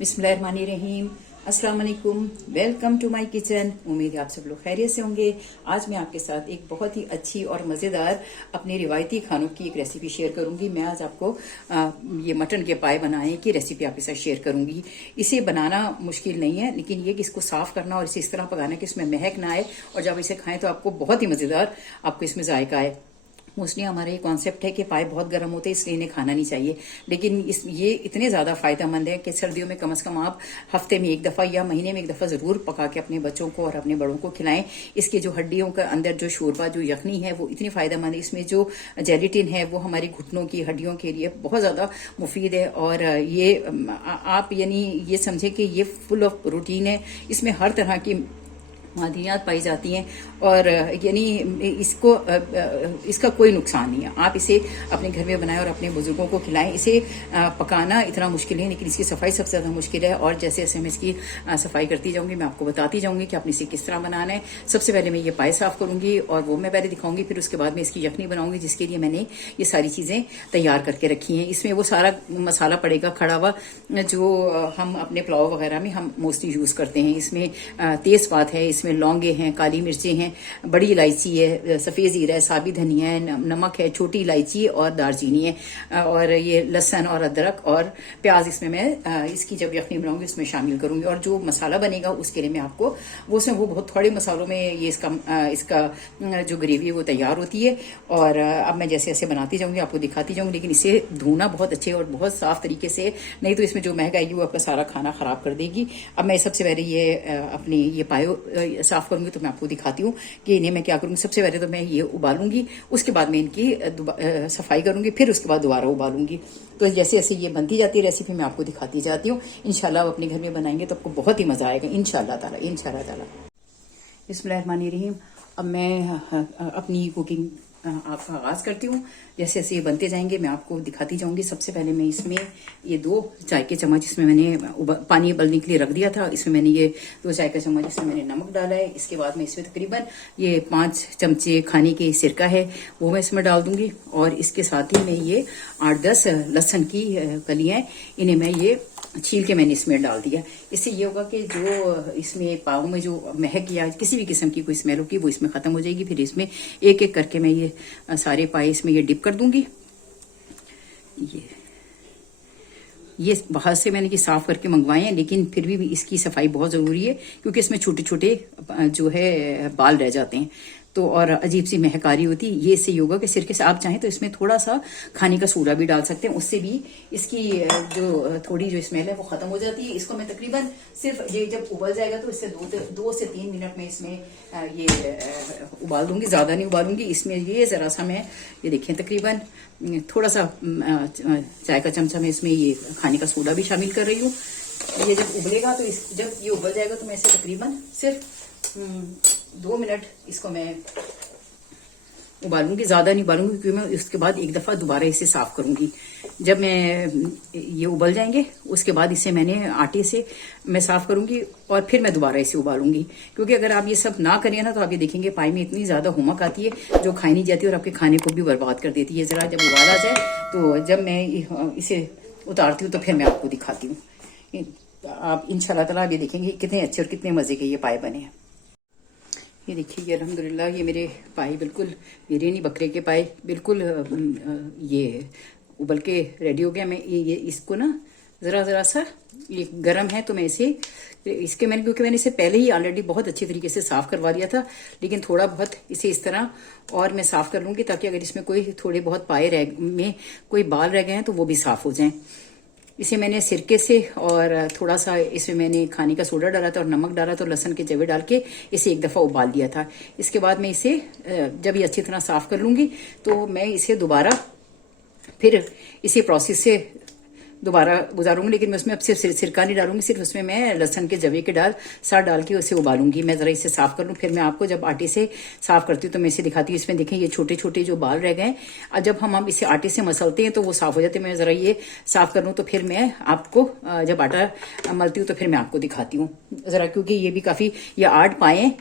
बिस्मिल्लाहिर्रहमानिर्रहीम। अस्सलाम वालेकुम। Welcome to my kitchen. उम्मीद है आप सब लोग खैरियत से होंगे। आज मैं आपके साथ एक बहुत ही अच्छी और मज़ेदार अपने रिवायती खानों की एक रेसिपी शेयर करूंगी। मैं आज आपको ये मटन के पाए बनाने की रेसिपी आपके साथ शेयर करूंगी। इसे बनाना मुश्किल नहीं है, लेकिन ये कि इसको साफ करना और इसे इस तरह पकाना कि इसमें महक ना आए और जब इसे खाएं तो आपको बहुत ही मज़ेदार आपको इसमें जायका आए। मोस्टली हमारा ये कॉन्सेप्ट है कि पाए बहुत गर्म होते हैं इसलिए इन्हें खाना नहीं चाहिए, लेकिन ये इतने ज़्यादा फायदेमंद है कि सर्दियों में कम से कम आप हफ्ते में एक दफ़ा या महीने में एक दफ़ा ज़रूर पका के अपने बच्चों को और अपने बड़ों को खिलाएं। इसके जो हड्डियों का अंदर जो शोरबा जो यखनी है वो इतनी फ़ायदेमंद है। इसमें जो जेलेटिन है वो हमारी घुटनों की हड्डियों के लिए बहुत ज़्यादा मुफीद है और ये आप यानी ये समझें कि ये फुल ऑफ प्रोटीन है। इसमें हर तरह की मादनियात पाई जाती हैं और यानी इसका कोई नुकसान नहीं है। आप इसे अपने घर में बनाएं और अपने बुजुर्गों को खिलाएं। इसे पकाना इतना मुश्किल है, लेकिन इसकी सफाई सबसे ज़्यादा मुश्किल है और जैसे जैसे मैं इसकी सफाई करती जाऊंगी मैं आपको बताती जाऊंगी कि आपने इसे किस तरह बनाना है। सबसे पहले मैं ये पाए साफ करूंगी और वो मैं पहले दिखाऊंगी, फिर उसके बाद मैं इसकी यखनी बनाऊंगी जिसके लिए मैंने ये सारी चीज़ें तैयार करके रखी हैं। इसमें वो सारा मसाला पड़ेगा खड़ा हुआ जो हम अपने पुलाव वगैरह में हम मोस्टली यूज़ करते हैं। इसमें तेज़पात है, इसमें लौंगे हैं, काली मिर्चें हैं, बड़ी इलायची है, सफ़ेद ज़ीरा है, साबुत धनिया है, नमक है, छोटी इलायची और दालचीनी है और ये लहसुन और अदरक और प्याज इसमें मैं इसकी जब यखनी बनाऊंगी उसमें शामिल करूंगी। और जो मसाला बनेगा उसके लिए मैं आपको वो बहुत थोड़े मसालों में ये इसका जो ग्रेवी है वो तैयार होती है। और अब मैं जैसे जैसे बनाती जाऊंगी आपको दिखाती जाऊंगी, लेकिन इसे धोना बहुत अच्छे और बहुत साफ तरीके से, नहीं तो इसमें जो महक आएगी वो आपका सारा खाना खराब कर देगी। अब मैं सबसे पहले ये अपनी ये पायो साफ करूंगी तो मैं आपको दिखाती हूँ कि इन्हें मैं क्या करूंगी। सबसे पहले तो मैं ये उबालूंगी, उसके बाद मैं इनकी सफाई करूंगी, फिर उसके बाद दोबारा उबालूंगी। तो जैसे जैसे ये बनती जाती है रेसिपी मैं आपको दिखाती जाती हूँ। इंशाल्लाह आप अपने घर में बनाएंगे तो आपको बहुत ही मजा आएगा इंशाल्लाह ताला। बिस्मिल्लाहिर्रहमानिर्रहीम। अब मैं अपनी कुकिंग आपका आगाज़ करती हूँ। जैसे जैसे ये बनते जाएंगे मैं आपको दिखाती जाऊंगी। सबसे पहले मैं इसमें ये 2 चाय के चम्मच इसमें मैंने पानी उबलने के लिए रख दिया था, इसमें मैंने ये 2 चाय का चम्मच इसमें मैंने नमक डाला है। इसके बाद मैं इसमें तकरीबन ये 5 चमचे खाने की सिरका है वो मैं इसमें डाल दूंगी और इसके साथ ही मैं ये 8-10 लहसुन की कलियां इन्हें मैं ये छील के मैंने इसमें डाल दिया। इससे ये होगा कि जो इसमें पाव में जो महक या किसी भी किस्म की कोई स्मेल होगी वो इसमें खत्म हो जाएगी। फिर इसमें एक एक करके मैं ये सारे पाए इसमें ये डिप कर दूंगी। ये बाहर से मैंने ये साफ करके मंगवाए हैं, लेकिन फिर भी इसकी सफाई बहुत ज़रूरी है क्योंकि इसमें छोटे छोटे जो है बाल रह जाते हैं तो और अजीब सी महकारी होती है। ये इससे होगा कि सिरके से आप चाहें तो इसमें थोड़ा सा खाने का सोडा भी डाल सकते हैं, उससे भी इसकी जो थोड़ी जो स्मेल है वो खत्म हो जाती है। इसको मैं तकरीबन सिर्फ ये जब उबल जाएगा तो इससे 2 से 3 मिनट में इसमें ये उबाल दूंगी, ज़्यादा नहीं उबालूंगी। इसमें ये ज़रा सा मैं ये देखें तकरीबन थोड़ा सा चाय का चमचा में इसमें ये खाने का सोडा भी शामिल कर रही हूँ। ये जब उबलेगा तो जब ये उबल जाएगा तो मैं इसे तकरीबन सिर्फ 2 मिनट इसको मैं उबालूंगी, ज़्यादा नहीं उबालूंगी क्योंकि मैं उसके बाद एक दफ़ा दोबारा इसे साफ करूंगी। जब मैं ये उबल जाएंगे उसके बाद इसे मैंने आटे से मैं साफ करूंगी और फिर मैं दोबारा इसे उबालूंगी, क्योंकि अगर आप ये सब ना करें ना तो आप ये देखेंगे पाई में इतनी ज़्यादा हुमक आती है जो खाई नहीं जाती और आपके खाने को भी बर्बाद कर देती है। ज़रा जब उबाला जाए तो जब मैं इसे उतारती हूँ तो फिर मैं आपको दिखाती हूँ। आप इंशाल्लाह ताला ये देखेंगे कितने अच्छे और कितने मज़े के ये पाए बने हैं। ये देखिए ये अल्हम्दुलिल्लाह ये मेरे पाए बिल्कुल मेरे नहीं बकरे के पाए बिल्कुल ये उबल के रेडी हो गया। मैं ये इसको ना ज़रा सा ये गर्म है तो मैं इसके मैंने क्योंकि मैंने इसे पहले ही ऑलरेडी बहुत अच्छी तरीके से साफ़ करवा लिया था, लेकिन थोड़ा बहुत इसे इस तरह और मैं साफ़ कर लूँगी ताकि अगर इसमें कोई थोड़े बहुत पाए में कोई बाल रह गए हैं तो वो भी साफ़ हो जाएं। इसे मैंने सिरके से और थोड़ा सा इसमें मैंने खाने का सोडा डाला था और नमक डाला था और लहसुन के जवे डाल के इसे एक दफ़ा उबाल दिया था। इसके बाद मैं इसे जब ये अच्छी तरह साफ़ कर लूँगी तो मैं इसे दोबारा फिर इसी प्रोसेस से दोबारा गुजारूंगी, लेकिन मैं उसमें अब सिर्फ सिरका नहीं डालूंगी, सिर्फ उसमें मैं लहसुन के जवे के साथ डाल के उसे उबालूंगी। मैं ज़रा इसे साफ़ कर लूँ फिर मैं आपको जब आटे से साफ़ करती हूँ तो मैं इसे दिखाती हूँ। इसमें देखें ये छोटे छोटे जो बाल रह गए और जब हम इसे आटे से मसलते हैं तो वो साफ़ हो जाते हैं। मैं ज़रा ये साफ़ कर लूँ तो फिर मैं आपको जब आटा मलती हूँ तो फिर मैं आपको दिखाती हूँ ज़रा, क्योंकि ये भी काफ़ी ये 8 पाए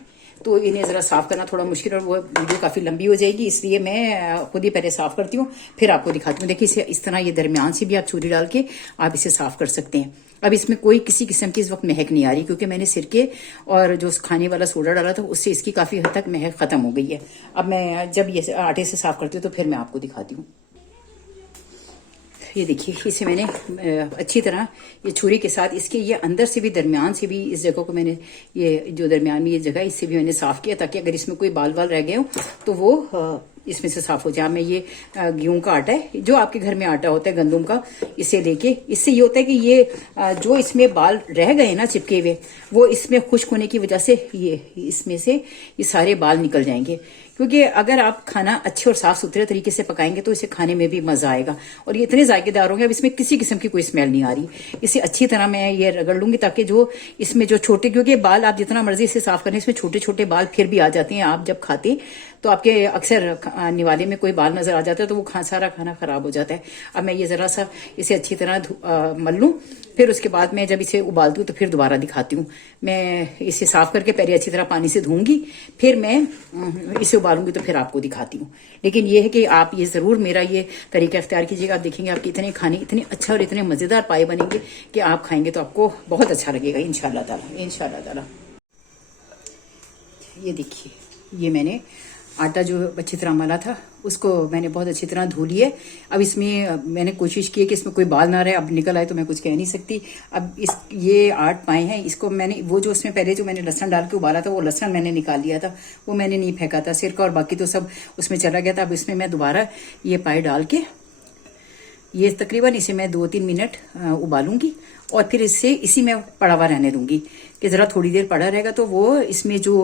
तो इन्हें ज़रा साफ़ करना थोड़ा मुश्किल और वो वीडियो काफ़ी लंबी हो जाएगी, इसलिए मैं खुद ही पहले साफ़ करती हूँ फिर आपको दिखाती हूँ। देखिए इसे इस तरह ये दरमियान से भी आप छुरी डाल के आप इसे साफ़ कर सकते हैं। अब इसमें कोई किसी किस्म की इस वक्त महक नहीं आ रही, क्योंकि मैंने सिरके और जो खाने वाला सोडा डाला था उससे इसकी काफ़ी हद तक महक ख़त्म हो गई है। अब मैं जब ये आटे से साफ़ करती हूँ तो फिर मैं आपको दिखाती हूँ। ये देखिए, इसे मैंने अच्छी तरह ये छुरी के साथ इसके ये अंदर से भी दरमियान से भी इस जगह को मैंने, ये जो दरमियान में ये जगह इससे भी मैंने साफ़ किया, ताकि अगर इसमें कोई बाल रह गए हो तो वो इसमें से साफ हो जाए। मैं ये गेहूं का आटा है, जो आपके घर में आटा होता है गंदुम का, इसे लेके, इससे ये होता है कि ये जो इसमें बाल रह गए ना चिपके हुए, वो इसमें खुश्क होने की वजह से ये इसमें से ये सारे बाल निकल जाएंगे। क्योंकि अगर आप खाना अच्छे और साफ सुथरे तरीके से पकाएंगे तो इसे खाने में भी मजा आएगा, और ये इतने जायकेदार होंगे। अब इसमें किसी किस्म की कोई स्मेल नहीं आ रही। इसे अच्छी तरह मैं ये रगड़ लूंगी, ताकि जो इसमें जो छोटे, क्योंकि बाल आप जितना मर्जी से साफ करें इसमें छोटे छोटे बाल फिर भी आ जाते हैं। आप जब खाते तो आपके अक्सर निवाले में कोई बाल नजर आ जाता है तो वो सारा खाना खराब हो जाता है। अब मैं ये जरा सा इसे अच्छी तरह मल लूं, फिर उसके बाद मैं जब इसे उबालती हूँ तो फिर दोबारा दिखाती हूँ। मैं इसे साफ करके पहले अच्छी तरह पानी से धोऊंगी, फिर मैं इसे उबालूंगी तो फिर आपको दिखाती हूँ। लेकिन ये है कि आप ये जरूर मेरा ये तरीका इख्तियार कीजिएगा। आप देखेंगे आपके इतने खाने इतने अच्छा और इतने मजेदार पाए बनेंगे कि आप खाएंगे तो आपको बहुत अच्छा लगेगा इंशाल्लाह ताला, इंशाल्लाह ताला। ये देखिए, ये मैंने आटा जो अच्छी तरह मला था उसको मैंने बहुत अच्छी तरह धो लिया। अब इसमें मैंने कोशिश की है कि इसमें कोई बाल ना रहे। अब निकल आए तो मैं कुछ कह नहीं सकती। अब ये 8 पाए हैं, इसको मैंने वो जो उसमें पहले जो मैंने लहसुन डाल के उबाला था वो लहसुन मैंने निकाल लिया था, वो मैंने नहीं फेंका था, सिरका और बाकी तो सब उसमें चला गया था। अब इसमें मैं दोबारा ये पाए डाल के ये तकरीबन इसे मैं 2-3 मिनट उबालूंगी, और फिर इससे इसी में पड़ा हुआ रहने दूंगी कि ज़रा थोड़ी देर पड़ा रहेगा तो वो इसमें जो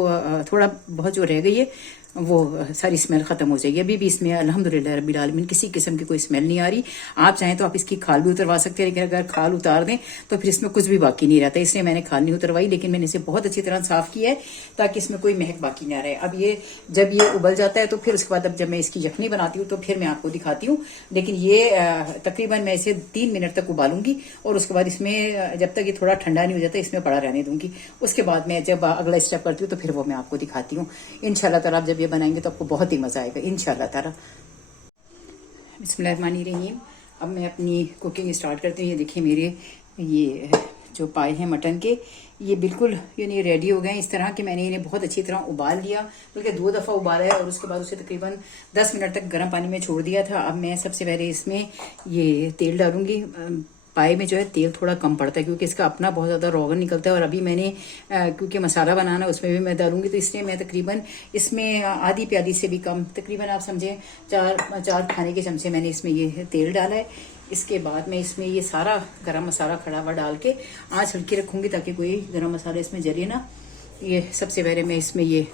थोड़ा बहुत जो रह गई है वो सारी स्मेल खत्म हो जाएगी। अभी भी इसमें अल्हम्दुलिल्लाह रब्बिल आलमीन किसी किस्म की कोई स्मेल नहीं आ रही। आप चाहें तो आप इसकी खाल भी उतरवा सकते हैं, लेकिन अगर खाल उतार दें तो फिर इसमें कुछ भी बाकी नहीं रहता। इसलिए मैंने खाल नहीं उतरवाई, लेकिन मैंने इसे बहुत अच्छी तरह साफ किया है ताकि इसमें कोई महक बाकी ना रहे। अब ये जब ये उबल जाता है तो फिर उसके बाद अब जब मैं इसकी यखनी बनाती हूँ तो फिर मैं आपको दिखाती हूँ। लेकिन ये तकरीबन मैं इसे 3 मिनट तक उबालूंगी, और उसके बाद इसमें जब तक ये थोड़ा ठंडा नहीं हो जाता इसमें पड़ा रहने दूंगी। उसके बाद मैं जब अगला स्टेप करती हूँ तो फिर वो मैं आपको दिखाती हूँ इंशाल्लाह ताला। आप जब ये बनाएंगे तो आपको बहुत ही मजा आएगा इंशाल्लाह ताला। बिस्मिल्लाहिर्रहमानिर्रहीम। अब मैं अपनी कुकिंग स्टार्ट करती हूँ। ये देखिए, मेरे ये जो पाए हैं मटन के, ये बिल्कुल यानी रेडी हो गए हैं। इस तरह कि मैंने इन्हें बहुत अच्छी तरह उबाल लिया, बल्कि 2 दफ़ा उबाला है, और उसके बाद उसे तकरीबन 10 मिनट तक गर्म पानी में छोड़ दिया था। अब मैं सबसे पहले इसमें ये तेल डालूंगी। पाए में जो है तेल थोड़ा कम पड़ता है क्योंकि इसका अपना बहुत ज़्यादा रोगन निकलता है, और अभी मैंने क्योंकि मसाला बनाना उसमें भी मैं डालूंगी, तो इसलिए मैं तकरीबन इसमें आधी प्याली से भी कम, तकरीबन आप समझें 4 खाने के चमचे मैंने इसमें ये तेल डाला है। इसके बाद मैं इसमें ये सारा गरम मसाला खड़ा हुआ डाल के आँच हल्की रखूंगी ताकि कोई गरम मसाला इसमें जले ना। ये सबसे पहले मैं इसमें ये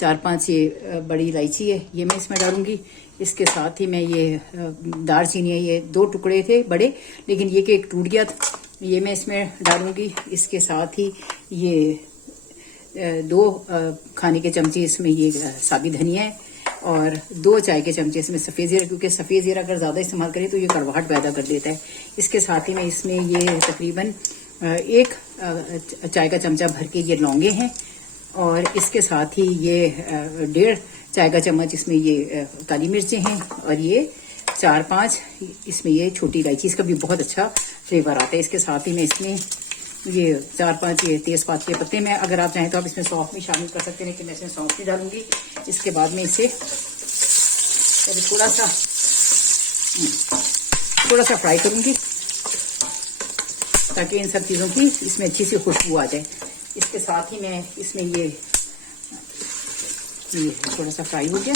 4-5 ये बड़ी इलायची है, ये मैं इसमें डालूंगी। इसके साथ ही मैं ये दालचीनी है, ये 2 टुकड़े थे बड़े, लेकिन ये कि एक टूट गया था, ये मैं इसमें डालूंगी। इसके साथ ही ये 2 खाने के चमचे इसमें ये साबुत धनिया है, और 2 चाय के चमचे इसमें सफ़ेद ज़ीरा, क्योंकि सफ़ेद ज़ीरा अगर ज़्यादा इस्तेमाल करें तो ये कड़वाहट पैदा कर देता है। इसके साथ ही मैं इसमें ये तकरीबन 1 चाय का चमचा भर के ये लौंगे हैं, और इसके साथ ही ये 1.5 चाय का चम्मच इसमें ये काली मिर्चें हैं, और ये 4-5 इसमें ये छोटी इलायची, इसका भी बहुत अच्छा फ्लेवर आता है। इसके साथ ही मैं इसमें ये 4-5 ये तेज़पात के पत्ते में, अगर आप चाहें तो आप इसमें सौंफ भी शामिल कर सकते हैं, लेकिन मैं इसमें सौंफ भी डालूंगी। इसके बाद में इसे थोड़ा सा फ्राई करूंगी ताकि इन सब चीज़ों की इसमें अच्छी सी खुशबू आ जाए। इसके साथ ही मैं इसमें ये थोड़ा सा फ्राई हो गया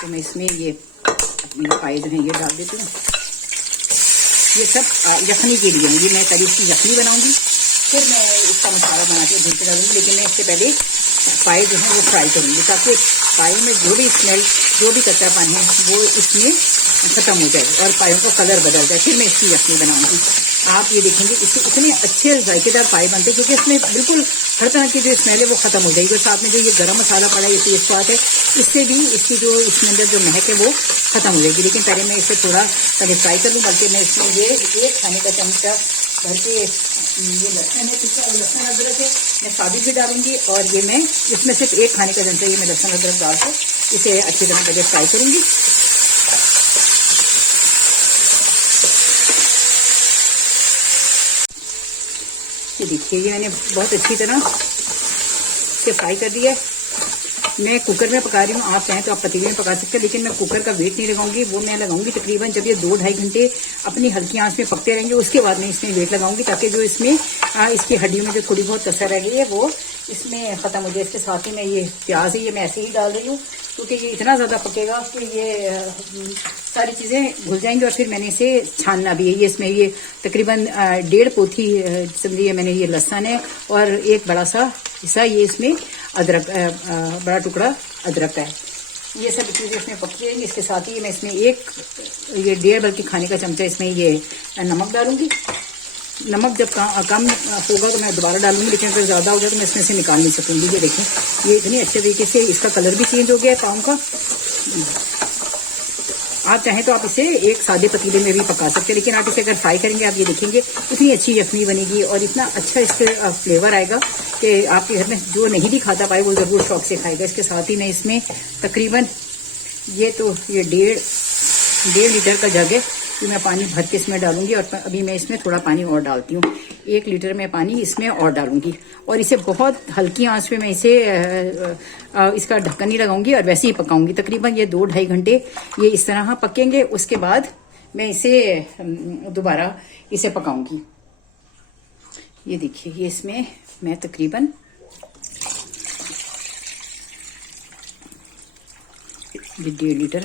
तो मैं इसमें ये अपने पाए जो हैं ये डाल देती हूँ। ये सब यखनी के लिए है, ये मैं पहले इसकी यखनी बनाऊंगी, फिर मैं इसका मसाला बना के भून के डालूंगी। लेकिन मैं इससे पहले पाए जो हैं वो फ्राई करूंगी ताकि पाए में जो भी स्मेल, जो भी कच्चापन है वो इसमें खत्म हो जाए और पायों का कलर बदल जाए। फिर मैं इसकी यखनी बनाऊंगी। आप ये देखेंगे इससे इतने अच्छे जायकेदार पाए बनते हैं क्योंकि इसमें बिल्कुल हर तरह की जो स्मेल है वो खत्म हो जाएगी। और साथ में जो ये गरम मसाला पड़ा है, ये तेजपात है, इससे भी इसकी जो इसके अंदर जो महक है वो खत्म हो जाएगी। लेकिन पहले मैं इसे थोड़ा पहले फ्राई कर लूँ, बल्कि मैं इसमें ये 1 खाने का चमचा भर के ये लहसुन है, लहसुन अदरक है, मैं साबित भी डालूंगी, और ये मैं इसमें सिर्फ 1 खाने का चमचा ये मैं लहसुन अदरक डाल कर इसे अच्छी तरह पहले फ्राई करूंगी। देखिए ये मैंने बहुत अच्छी तरह से फ्राई कर दिया है। मैं कुकर में पका रही हूँ, आप चाहें तो आप पतीले में पका सकते हैं, लेकिन मैं कुकर का वेट नहीं लगाऊंगी। वो मैं लगाऊंगी तकरीबन जब ये 2-2.5 घंटे अपनी हल्की आंच में पकते रहेंगे, उसके बाद मैं इसमें वेट लगाऊंगी, ताकि जो इसमें इसकी हड्डियों में जो थोड़ी बहुत कसर रह गई है वो इसमें खत्म हो जाए। इसके साथ ही मैं ये प्याज है ये मैं ऐसे ही डाल रही हूँ, क्योंकि ये इतना ज़्यादा पकेगा कि ये सारी चीज़ें घुल जाएंगी। और फिर मैंने इसे छानना भी है। ये इसमें ये तकरीबन 1.5 पोथी समझिए मैंने ये लहसुन है, और एक बड़ा सा हिस्सा ये इसमें अदरक, बड़ा टुकड़ा अदरक का है। ये सब चीज़ें इसमें पक जाएंगी। इसके साथ ही मैं इसमें एक ये 1.5 बल्कि खाने का चमचा इसमें ये नमक डालूंगी। नमक जब कम होगा तो मैं दोबारा डालूंगी, लेकिन अगर ज़्यादा होगा तो मैं इसमें से निकाल नहीं सकूंगी। ये देखें ये इतनी अच्छे तरीके से इसका कलर भी चेंज हो गया है पाव का। आप चाहें तो आप इसे एक सादे पतीले में भी पका सकते हैं, लेकिन आप इसे अगर फ्राई करेंगे आप ये देखेंगे इतनी अच्छी यखनी बनेगी और इतना अच्छा इसके फ्लेवर आएगा कि आपके घर में जो नहीं भी खाता पाए वो ज़रूर शौक से खाएगा। इसके साथ ही मैं इसमें तकरीबन ये 1.5 लीटर का जग है, तो मैं पानी भर के इसमें डालूंगी। और अभी मैं इसमें थोड़ा पानी और डालती हूँ, 1 लीटर में पानी इसमें और डालूंगी, और इसे बहुत हल्की आंच पे मैं इसे इसका ढक्कन नहीं लगाऊंगी और वैसे ही पकाऊंगी। तकरीबन ये 2-2.5 घंटे ये इस तरह पकेंगे। उसके बाद मैं इसे दोबारा इसे पकाऊंगी। ये देखिए ये इसमें मैं तकरीबन ये 1.5 लीटर,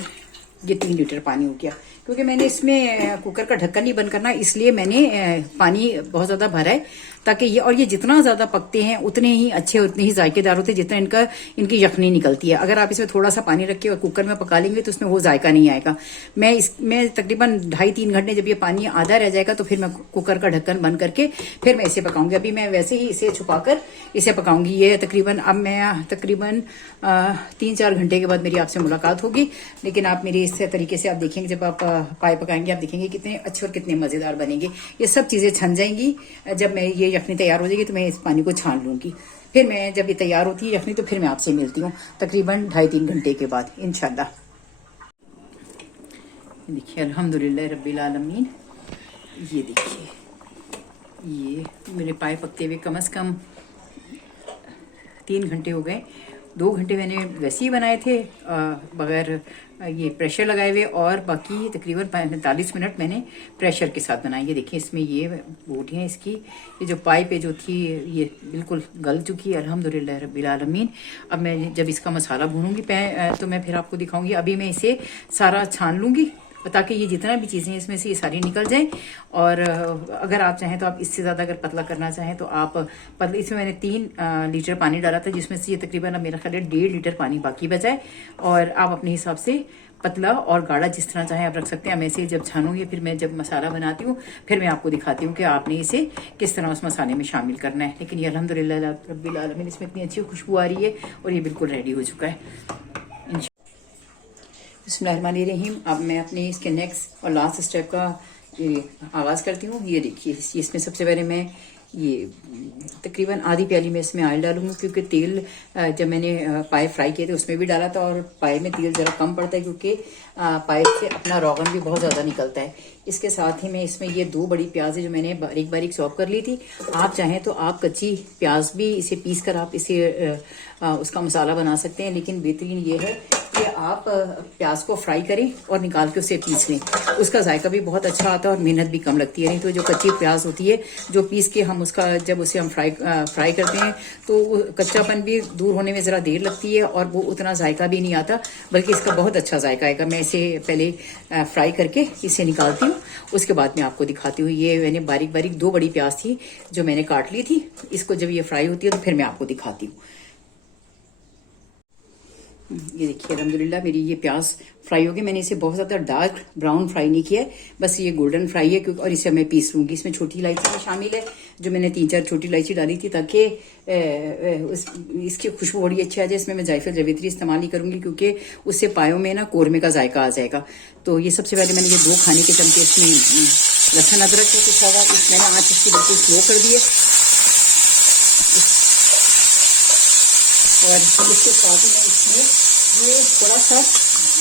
ये 3 लीटर पानी हो गया, क्योंकि मैंने इसमें कुकर का ढक्कन नहीं बंद करना, इसलिए मैंने पानी बहुत ज़्यादा भरा है, ताकि ये और ये जितना ज़्यादा पकते हैं उतने ही अच्छे, उतने ही जायकेदार होते हैं जितना इनकी यखनी निकलती है। अगर आप इसमें थोड़ा सा पानी रख के और कुकर में पका लेंगे तो उसमें वो जायका नहीं आएगा। मैं तकरीबन 2.5-3 घंटे जब ये पानी आधा रह जाएगा तो फिर मैं कुकर का ढक्कन बंद करके फिर मैं इसे पकाऊंगी। अभी मैं वैसे ही इसे छुपाकर इसे पकाऊंगी। ये तकरीबन अब मैं तकरीबन 3-4 घंटे के बाद मेरी आपसे मुलाकात होगी, लेकिन आप मेरे इस तरीके से आप देखेंगे, जब आप पाए पकाएंगे आप देखेंगे कितने अच्छे और कितने मज़ेदार बनेंगे। ये सब चीज़ें छन जाएंगी। जब मैं ये यखनी तैयार हो जाएगी तो मैं इस पानी को छान लूंगी। फिर मैं जब ये तैयार होती है यखनी तो फिर मैं आपसे मिलती हूँ तकरीबन 2.5-3 घंटे के बाद इंशाल्लाह। देखिए अल्हम्दुलिल्लाह रब्बिल आलमीन। ये देखिए ये मेरे पाए पकते हुए कम से कम 3 घंटे हो गए। 2 घंटे मैंने वैसे ही बनाए थे बगैर ये प्रेशर लगाए हुए, और बाकी तकरीबन 45 मिनट मैंने प्रेशर के साथ बनाई। ये देखिए इसमें ये बोटियाँ इसकी ये जो पाइप है जो थी ये बिल्कुल गल चुकी है अल्हम्दुलिल्लाह रब्बिल आलमीन। अब मैं जब इसका मसाला भूनूंगी तो मैं फिर आपको दिखाऊंगी। अभी मैं इसे सारा छान लूँगी ताकि ये जितना भी चीज़ें इसमें से ये सारी निकल जाएं। और अगर आप चाहें तो आप इससे ज़्यादा अगर पतला करना चाहें तो आप पतला, इसमें मैंने 3 लीटर पानी डाला था, जिसमें से ये तकरीबन अब मेरा ख्याल है 1.5 लीटर पानी बाकी बचा है। और आप अपने हिसाब से पतला और गाढ़ा जिस तरह चाहें आप रख सकते हैं। मैं इसे जब छानूंगी फिर मैं जब मसाला बनाती हूँ फिर मैं आपको दिखाती हूँ कि आपने इसे किस तरह उस मसाले में शामिल करना है। लेकिन ये अल्हम्दुलिल्लाह रब्बिल आलमीन इसमें इतनी अच्छी खुशबू आ रही है और ये बिल्कुल रेडी हो चुका है। बिस्मिल्लाहिर्रहमानिर्रहीम। अब मैं अपने इसके नेक्स्ट और लास्ट स्टेप का आगाज़ करती हूँ। ये देखिए इसमें सबसे पहले मैं ये तकरीबन आधी प्याली में इसमें ऑयल डालूंगी, क्योंकि तेल जब मैंने पाए फ्राई किए थे उसमें भी डाला था, और पाए में तेल ज़रा कम पड़ता है क्योंकि पाए से अपना रोगन भी बहुत ज़्यादा निकलता है। इसके साथ ही मैं इसमें ये 2 बड़ी प्याज है जो मैंने बारीक बारीक चॉप कर ली थी। आप चाहें तो आप कच्ची प्याज भी इसे पीस कर आप इसे उसका मसाला बना सकते हैं, लेकिन बेहतरीन ये है कि आप प्याज को फ्राई करें और निकाल के उसे पीस लें। उसका जायका भी बहुत अच्छा आता है और मेहनत भी कम लगती है। नहीं तो जो कच्ची प्याज होती है जो पीस के हम उसका जब उसे हम फ्राई करते हैं तो कच्चापन भी दूर होने में ज़रा देर लगती है और वो उतना जायका भी नहीं आता, बल्कि इसका बहुत अच्छा जायका आएगा। मैं इसे पहले फ्राई करके इसे निकालती हूँ, उसके बाद मैं आपको दिखाती हूँ। ये मैंने बारीक बारीक 2 बड़ी प्याज थी जो मैंने काट ली थी। इसको जब ये फ्राई होती है तो फिर मैं आपको दिखाती हूँ। ये देखिए अल्हम्दुलिल्लाह मेरी ये प्याज फ्राई होगी। मैंने इसे बहुत ज़्यादा डार्क ब्राउन फ्राई नहीं किया है, बस ये गोल्डन फ्राई है क्योंकि, और इसे मैं पीस लूँगी। इसमें छोटी इलायची भी शामिल है जो मैंने 3-4 छोटी इलायची डाली थी ताकि इसकी खुशबू बड़ी अच्छी आ जाए। इसमें मैं जायफल जावित्री इस्तेमाल नहीं करूँगी क्योंकि उससे पायों में ना कोरमे का जायका आ जाएगा। तो ये सबसे पहले मैंने ये 2 खाने के चमचे इसमें लहसुन अदरक को कुछ होगा, मैंने आँच इसकी बिल्कुल स्लो कर दी है। और इसके साथ ही मैं इसमें ये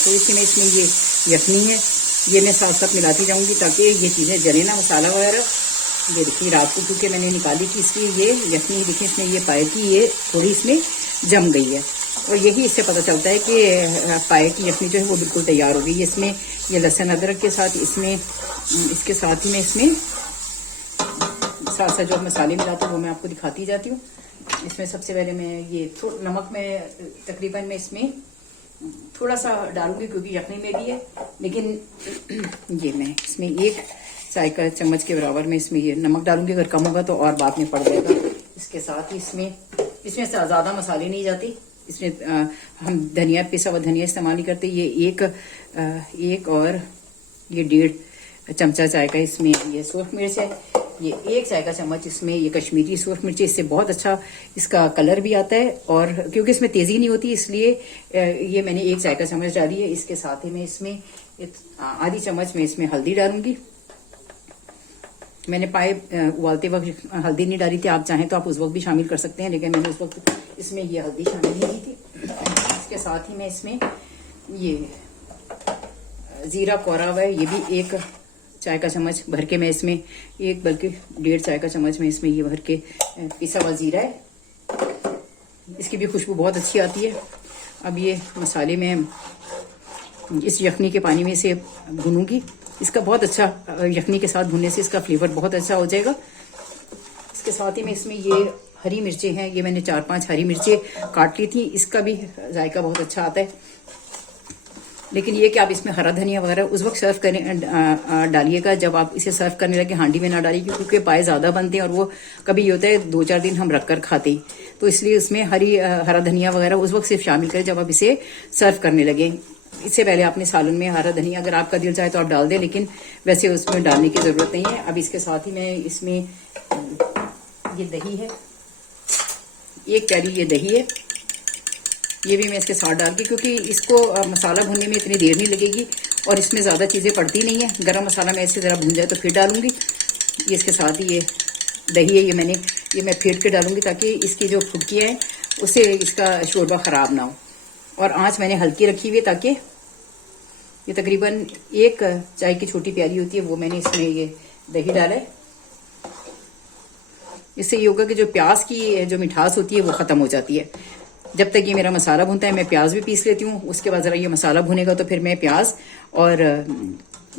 थोड़ी सी मैं इसमें ये यखनी है ये मैं साथ साथ मिलाती जाऊंगी ताकि ये चीज़ें जले ना, मसाला वगैरह। ये देखिए रात को क्योंकि मैंने निकाली थी इसलिए ये यखनी देखिए इसमें ये पाए की ये थोड़ी इसमें जम गई है। और यही इससे पता चलता है कि पाए की यखनी जो है वो बिल्कुल तैयार हो गई है। इसमें ये लहसुन अदरक के साथ इसमें इसके साथ ही मैं इसमें साथ साथ जो मसाले मिलाते हैं वो मैं आपको दिखाती जाती हूँ। इसमें सबसे पहले मैं ये नमक में तकरीबन मैं इसमें थोड़ा सा डालूंगी क्योंकि यखनी में भी है, लेकिन ये मैं इसमें 1 चाय का चम्मच के बराबर में इसमें ये नमक डालूंगी। अगर कम होगा तो और बाद में पड़ जाएगा। इसके साथ ही इसमें ज़्यादा मसाले नहीं जाते। इसमें हम धनिया, पिसा हुआ धनिया इस्तेमाल नहीं करते। ये एक और ये 1.5 चमचा चाय का इसमें ये सूरख मिर्च है। ये 1 चाय का चम्मच इसमें ये कश्मीरी सूरख मिर्च है। इससे बहुत अच्छा इसका कलर भी आता है और क्योंकि इसमें तेजी नहीं होती इसलिए ये मैंने 1 चाय का चम्मच डाली है। इसके साथ ही मैं इसमें आधी चम्मच में इसमें हल्दी डालूंगी। मैंने पाए उबालते वक्त हल्दी नहीं डाली थी, आप चाहें तो आप उस वक्त भी शामिल कर सकते हैं, लेकिन मैंने उस वक्त इसमें ये हल्दी शामिल नहीं की थी। इसके साथ ही मैं इसमें ये जीरा कोरा हुआ है, ये भी 1 चाय का चम्मच भर के मैं इसमें 1 बल्कि 1.5 चाय का चम्मच में इसमें ये भर के पिसा हुआ जीरा है। इसकी भी खुशबू बहुत अच्छी आती है। अब ये मसाले में इस यखनी के पानी में इसे भूनूंगी। इसका बहुत अच्छा यखनी के साथ भुनने से इसका फ्लेवर बहुत अच्छा हो जाएगा। इसके साथ ही मैं इसमें ये हरी मिर्चें हैं, ये मैंने 4-5 हरी मिर्चें काट ली थी। इसका भी जायका बहुत अच्छा आता है, लेकिन ये कि आप इसमें हरा धनिया वगैरह उस वक्त सर्व करने डालिएगा जब आप इसे सर्व करने लगे। हांडी में ना डालिए क्योंकि पाए ज़्यादा बनते हैं और वो कभी ये होता है 2-4 दिन हम रख कर खाते हैं, तो इसलिए इसमें हरा धनिया वगैरह उस वक्त सिर्फ शामिल करें जब आप इसे सर्व करने लगे। इससे पहले आपने सालन में हरा धनिया अगर आपका दिल चाहे तो आप डाल दें, लेकिन वैसे उसमें डालने की ज़रूरत नहीं है। अब इसके साथ ही मैं इसमें ये दही है, 1 प्याली ये दही है, ये भी मैं इसके साथ डाल के क्योंकि इसको मसाला भूनने में इतनी देर नहीं लगेगी और इसमें ज़्यादा चीज़ें पड़ती नहीं है। गरम मसाला मैं इसी तरह भून जाए तो फिर डालूंगी। ये इसके साथ ही ये दही है, ये मैं फेंट के डालूंगी ताकि इसकी जो फुटकियाँ हैं उससे इसका शोरबा ख़राब ना हो। और आँच मैंने हल्की रखी हुई है ताकि ये तकरीबन 1 चाय की छोटी प्याली होती है वो मैंने इसमें ये दही डाला है। इससे ये होगा कि जो प्याज की जो मिठास होती है वो ख़त्म हो जाती है। जब तक ये मेरा मसाला भुनता है मैं प्याज भी पीस लेती हूँ। उसके बाद ज़रा ये मसाला भुनेगा तो फिर मैं प्याज और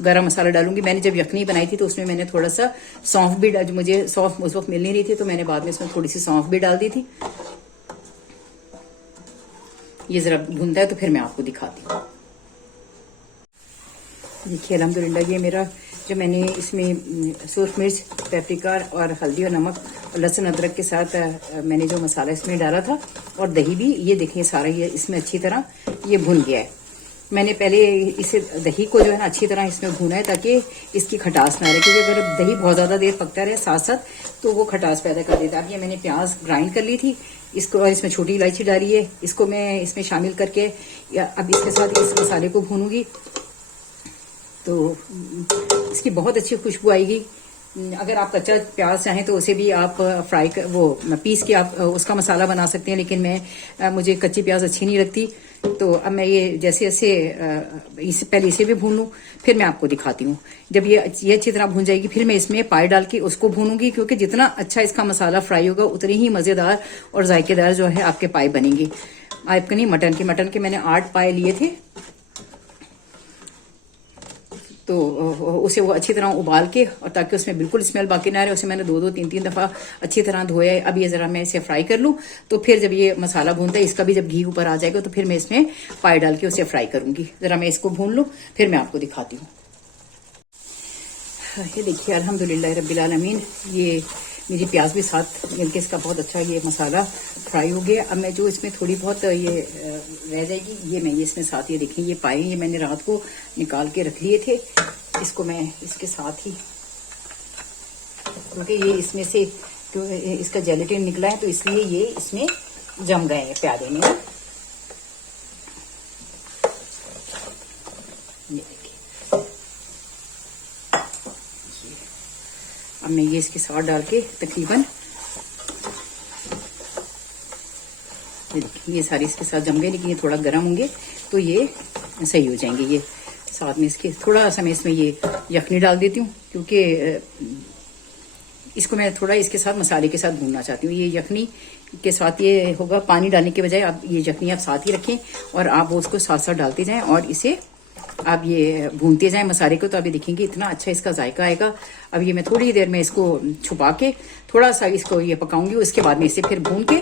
गरम मसाला डालूंगी। मैंने जब यखनी बनाई थी तो उसमें मैंने थोड़ा सा सौंफ भी डाल, मुझे सौंफ उस वक्त मिल नहीं रही थी तो मैंने बाद में इसमें थोड़ी सी सौंफ भी डाल दी थी। ये ज़रा भुनता है तो फिर मैं आपको दिखाती हूँ। देखिए अल्हम्दुलिल्लाह ये मेरा जो मैंने इसमें सूरख मिर्च, पेपरिका और हल्दी और नमक और लहसुन अदरक के साथ मैंने जो मसाला इसमें डाला था और दही भी, ये देखिए सारा ये इसमें अच्छी तरह ये भुन गया है। मैंने पहले इसे दही को जो है ना अच्छी तरह इसमें भुना है ताकि इसकी खटास ना रहे, क्योंकि अगर दही बहुत ज़्यादा देर पकता रहे साथ साथ तो वो खटास पैदा कर देता है। अब ये मैंने प्याज ग्राइंड कर ली थी इसको और इसमें छोटी इलायची डाली है, इसको मैं इसमें शामिल करके अब इसके साथ इस मसाले को भूनूंगी तो इसकी बहुत अच्छी खुशबू आएगी। अगर आप कच्चा प्याज चाहें तो उसे भी आप फ्राई कर पीस के आप उसका मसाला बना सकते हैं, लेकिन मुझे कच्ची प्याज अच्छी नहीं लगती। तो अब मैं ये जैसे इससे पहले इसे भी भून लूँ, फिर मैं आपको दिखाती हूँ। जब ये अच्छी तरह भून जाएगी फिर मैं इसमें पाए डाल के उसको भूनूंगी, क्योंकि जितना अच्छा इसका मसाला फ्राई होगा उतनी ही मज़ेदार और जायकेदार जो है आपके पाए बनेंगे। आपके नहीं मटन के मैंने 8 पाए लिए थे, तो उसे वो अच्छी तरह उबाल के और ताकि उसमें बिल्कुल स्मेल बाकी ना रहे, उसे मैंने 2-2 3-3 दफ़ा अच्छी तरह धोया है। अब ये ज़रा मैं इसे फ्राई कर लूँ तो फिर जब ये मसाला भूनता है इसका भी जब घी ऊपर आ जाएगा तो फिर मैं इसमें पाए डाल के उसे फ्राई करूँगी। ज़रा मैं इसको भून लूँ फिर मैं आपको दिखाती हूँ। ये देखिए अल्हम्दुलिल्लाह रब्बिल आलमीन, ये मेरी प्याज भी साथ मिलके इसका बहुत अच्छा ये मसाला फ्राई हो गया। अब मैं जो इसमें थोड़ी बहुत ये रह जाएगी ये मैं इसमें साथ ये देखें ये पाए ये मैंने रात को निकाल के रख लिए थे, इसको मैं इसके साथ ही, क्योंकि ये इसमें से इसका जेलेटिन निकला है तो इसलिए ये इसमें जम गए हैं प्याले में। अब मैं ये इसके साथ डाल के तकरीबन ये सारे इसके साथ जम गए, लेकिन ये थोड़ा गर्म होंगे तो ये सही हो जाएंगे। ये साथ में इसके थोड़ा सा मैं इसमें ये यखनी डाल देती हूँ, क्योंकि इसको मैं थोड़ा इसके साथ मसाले के साथ भूनना चाहती हूँ। ये यखनी के साथ ये होगा, पानी डालने के बजाय आप ये यखनी आप साथ ही रखें और आप वो उसको साथ साथ डालते जाएं और इसे आप ये भूनते जाएं मसाले को, तो अभी देखेंगे इतना अच्छा इसका जायका आएगा। अब ये मैं थोड़ी देर में इसको छुपा के थोड़ा सा इसको ये पकाऊंगी, उसके बाद में इसे फिर भून के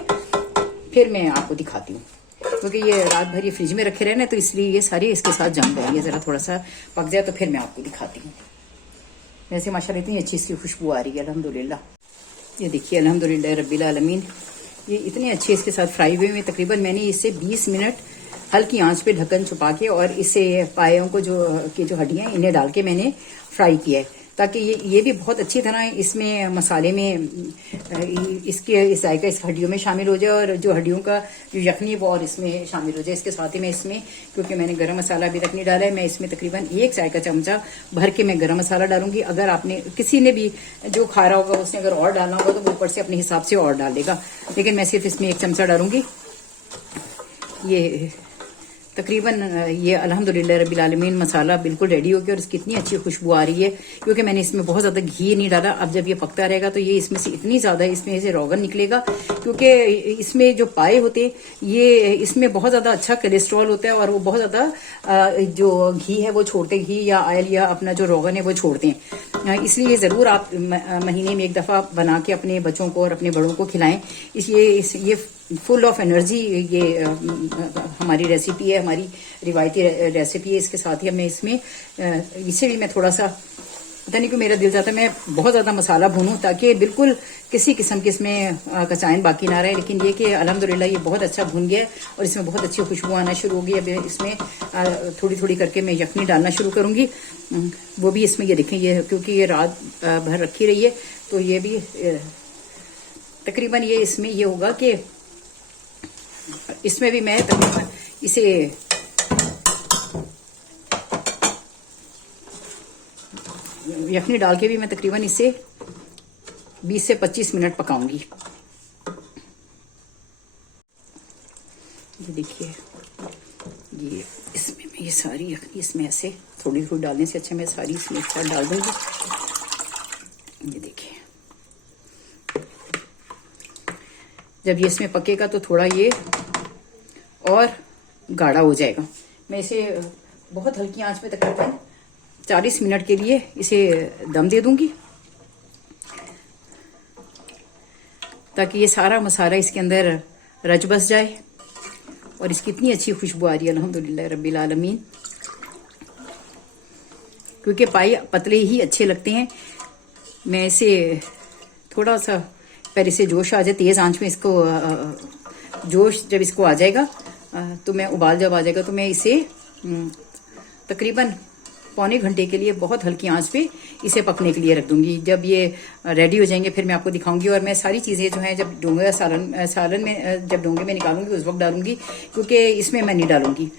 फिर मैं आपको दिखाती हूँ। क्योंकि ये रात भर ये फ्रिज में रखे रहे ना, तो इसलिए ये सारे इसके साथ जम गए। ये जरा थोड़ा सा पक जाए तो फिर मैं आपको दिखाती हूँ। वैसे माशाल्लाह इतनी अच्छी इसकी खुशबू आ रही है अल्हम्दुलिल्लाह। ये देखिए अल्हम्दुलिल्लाह रब्बिल आलमीन, ये इतने अच्छे इसके साथ फ्राई हुए में तकरीबन मैंने इसे 20 मिनट हल्की आंच पे ढक्कन छुपा के और इसे पायों को जो हड्डियां इन्हें डाल के मैंने फ्राई किया है, ताकि ये भी बहुत अच्छी तरह इसमें मसाले में इसके इस जायका इस हड्डियों में शामिल हो जाए और जो हड्डियों का जो यखनी वो और इसमें शामिल हो जाए। इसके साथ ही मैं इसमें, क्योंकि मैंने गरम मसाला अभी तक नहीं डाला है, मैं इसमें तकरीबन 1 चाय का चमचा भर के मैं गरम मसाला डालूंगी। अगर आपने किसी ने भी जो खा रहा होगा उसने अगर और डालना होगा तो वो ऊपर से अपने हिसाब से और डाल देगा, लेकिन मैं सिर्फ इसमें 1 चमचा डालूंगी। ये तकरीबन ये अल्हम्दुलिल्लाह रब्बिल आलमीन मसाला बिल्कुल रेडी हो गया और इसकी इतनी अच्छी खुशबू आ रही है, क्योंकि मैंने इसमें बहुत ज़्यादा घी नहीं डाला। अब जब ये पकता रहेगा तो ये इसमें से इतनी ज़्यादा इसमें से रोगन निकलेगा, क्योंकि इसमें जो पाए होते ये इसमें बहुत ज़्यादा अच्छा कोलेस्ट्रॉल होता है और वो बहुत ज़्यादा जो घी है वो छोड़ते, घी या ऑयल या अपना जो रोगन है वो छोड़ते हैं। इसलिए ज़रूर आप महीने में 1 दफ़ा बना के अपने बच्चों को और अपने बड़ों को खिलाएं। ये फुल ऑफ एनर्जी ये हमारी रेसिपी है, हमारी रिवायती रेसिपी है। इसके साथ ही हमें इसमें इसे भी मैं थोड़ा सा, पता नहीं क्यों मेरा दिल चाहता है मैं बहुत ज़्यादा मसाला भूनूं ताकि बिल्कुल किसी किस्म की इसमें कचायन बाकी ना रहे, लेकिन ये कि अल्हम्दुलिल्लाह ये बहुत अच्छा भून गया है और इसमें बहुत अच्छी खुशबू आना शुरू हो गई। अब इसमें थोड़ी थोड़ी करके मैं यखनी डालना शुरू करूँगी, वो भी इसमें ये देखें, ये क्योंकि ये रात भर रखी रही है तो ये भी तकरीबन ये इसमें ये होगा कि इसमें भी मैं तकरीबन इसे यखनी डाल के भी मैं तकरीबन इसे 20 से 25 मिनट पकाऊंगी। ये देखिए, ये इसमें मैं ये सारी यखनी इसमें ऐसे थोड़ी थोड़ी डालने से अच्छा मैं सारी इसमें एक साथ डाल दूंगी। ये देखिए, जब ये इसमें पकेगा तो थोड़ा ये और गाढ़ा हो जाएगा। मैं इसे बहुत हल्की आंच में तकरीबन 40 मिनट के लिए इसे दम दे दूंगी, ताकि ये सारा मसाला इसके अंदर रच बस जाए और इसकी इतनी अच्छी खुशबू आ रही है अल्हम्दुलिल्लाह रब्बिल आलमीन। क्योंकि पाई पतले ही अच्छे लगते हैं, मैं इसे थोड़ा सा पहले से जोश आ जाए, तेज आंच में इसको जोश जब इसको आ जाएगा तो मैं उबाल जब आ जाएगा तो मैं इसे तकरीबन पौने घंटे के लिए बहुत हल्की आंच पे इसे पकने के लिए रख दूंगी। जब ये रेडी हो जाएंगे फिर मैं आपको दिखाऊंगी और मैं सारी चीज़ें जो हैं जब डोंगे सालन में जब डोंगे में निकालूंगी उस वक्त डालूंगी, क्योंकि इसमें मैं नहीं डालूंगी।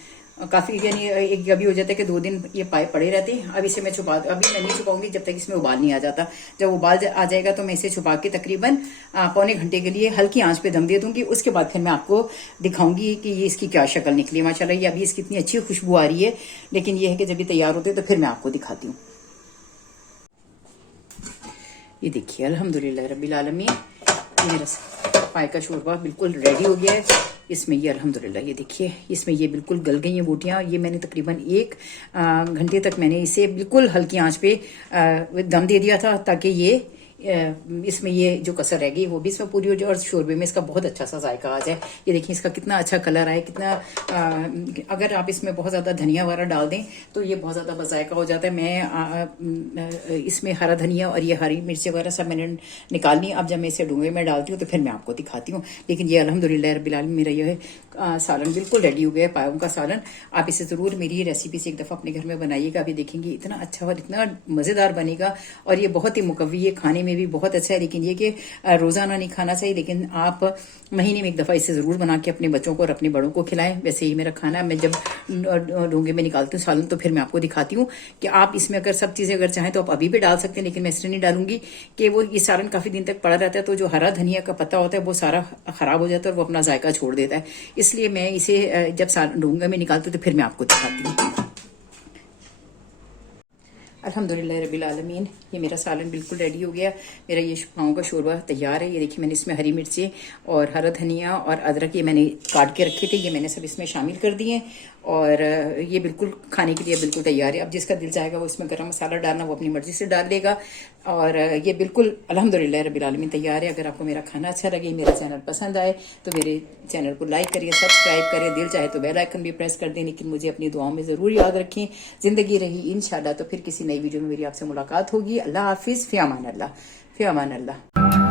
काफ़ी यानी एक कभी हो जाता है कि 2 दिन ये पाए पड़े रहते हैं। अब इसे मैं अभी मैं नहीं छुपाऊंगी जब तक इसमें उबाल नहीं आ जाता। जब उबाल आ जाएगा तो मैं इसे छुपा के तकरीबन पौने घंटे के लिए हल्की आंच पे दम दे दूंगी। उसके बाद फिर मैं आपको दिखाऊंगी कि ये इसकी क्या शक्ल निकली है। माशाल्लाह ये अभी इसकी इतनी अच्छी खुशबू आ रही है, लेकिन ये है कि जब ये तैयार होते हैं तो फिर मैं आपको दिखाती हूँ। ये देखिए अल्हम्दुलिल्लाह रब्बिल आलमीन, मेरा पाए का शोरबा बिल्कुल रेडी हो गया है। इसमें ये अल्हम्दुलिल्लाह ये देखिए, इसमें ये बिल्कुल गल गई हैं बोटियाँ। ये मैंने तकरीबन 1 घंटे तक मैंने इसे बिल्कुल हल्की आंच पे दम दे दिया था, ताकि ये इसमें ये जो कसर रह गई वो भी इसमें पूरी हो जाए और शोरबे में इसका बहुत अच्छा सा जायका आ जाए। ये देखिए इसका कितना अच्छा कलर आए, कितना अगर आप इसमें बहुत ज़्यादा धनिया वगैरह डाल दें तो ये बहुत ज़्यादा बजायका हो जाता है। मैं इसमें हरा धनिया और ये हरी मिर्ची वगैरह सब मैंने निकाल ली। अब जब मैं इसे डूंगे में डालती हूँ तो फिर मैं आपको दिखाती हूँ। लेकिन ये अल्हम्दुलिल्लाह रब्बिल आलमीन मेरा यह सालन बिल्कुल रेडी हो गया है, पायों का सालन। आप इसे ज़रूर मेरी रेसिपी से एक दफ़ा अपने घर में बनाइएगा। अभी देखेंगे इतना अच्छा और इतना मज़ेदार बनेगा और ये बहुत ही मुकव्वी है, खाने में भी बहुत अच्छा है। लेकिन ये कि रोज़ाना नहीं खाना चाहिए, लेकिन आप महीने में एक दफ़ा इसे ज़रूर बना के अपने बच्चों को और अपने बड़ों को खिलाएं। वैसे ही मेरा खाना है, मैं जब डोंगे में निकालती हूँ सालन तो फिर मैं आपको दिखाती हूँ कि आप इसमें अगर सब चीज़ें अगर चाहें तो आप अभी भी डाल सकते हैं, लेकिन मैं इसलिए नहीं डालूंगी कि वो ये सालन काफ़ी दिन तक पड़ा रहता है, तो जो हरा धनिया का पत्ता होता है वो सारा ख़राब हो जाता है और वो अपना जायका छोड़ देता है। इसलिए मैं इसे जब डोंगे में निकालती हूँ तो फिर मैं आपको दिखाती हूँ। अल्हम्दुलिल्लाह रब्बिल आलमीन। ये मेरा सालन बिल्कुल रेडी हो गया। मेरा ये पाँव का शोरबा तैयार है। ये देखिए मैंने इसमें हरी मिर्ची और हरा धनिया और अदरक ये मैंने काट के रखे थे, ये मैंने सब इसमें शामिल कर दिए और ये बिल्कुल खाने के लिए बिल्कुल तैयार है। अब जिसका दिल चाहेगा वो इसमें गरम मसाला डालना वो अपनी मर्जी से डाल लेगा और ये बिल्कुल अल्हम्दुलिल्लाह रब्बिल आलमीन तैयार है। अगर आपको मेरा खाना अच्छा लगे, मेरा चैनल पसंद आए तो मेरे चैनल को लाइक करिए, सब्सक्राइब करें, दिल चाहे तो बेल आइकन भी प्रेस कर दें। लेकिन मुझे अपनी दुआओं में ज़रूर याद रखें। ज़िंदगी रही इंशाल्लाह तो फिर किसी नई वीडियो में मेरी आपसे मुलाकात होगी। अल्लाह हाफिज़, फ़ी अमान अल्लाह, फ़ी अमान अल्लाह।